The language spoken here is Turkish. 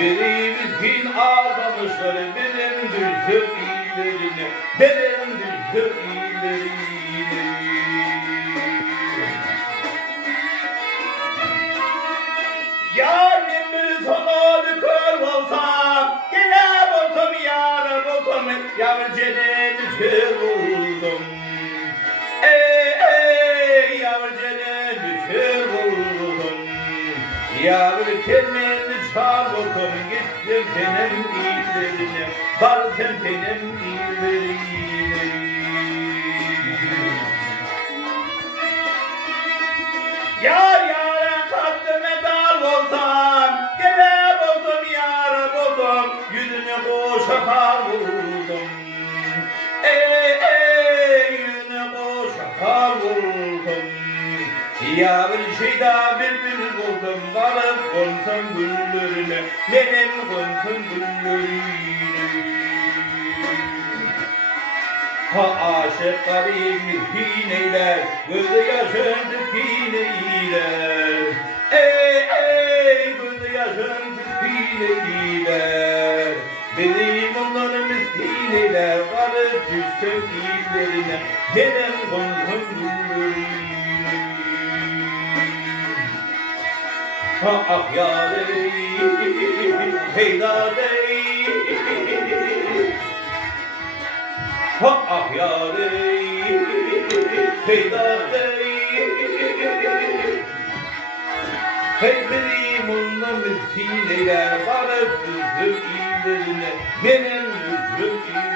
Biri miskin ağlamışlar, benim düşsün iyilerine, benim düşsün iyilerine. Yarın sana kör olsam, gene bulsam yarın bulsam, yavru cennet düşür buldum. Ey yavru cennet düşür buldum. Yavru kendini çal buldum, gittim senin iyilerine, varsın senin iyilerine. Yar yara kalktım dal olsam, gene buldum yar buldum, yüzünü boşa vurdum. Yüzünü boşa vurdum. Yavru şeyda bir buldum, varıp konsam güllerine, benim konsam güllerine. Ha aşıkları miskin eyler, gözü yaşın miskin eyler. Ey gözü yaşın miskin eyler. Benim onları miskin eyler, varıp düşsün iyilerine, benim konsum güllerine. Ha ah yâri, heydâri. Ha ah yâri, heydâri. Hey benim onunla miskin eyler, varıp düşsün iyilerine, benim düşsün iyilerine.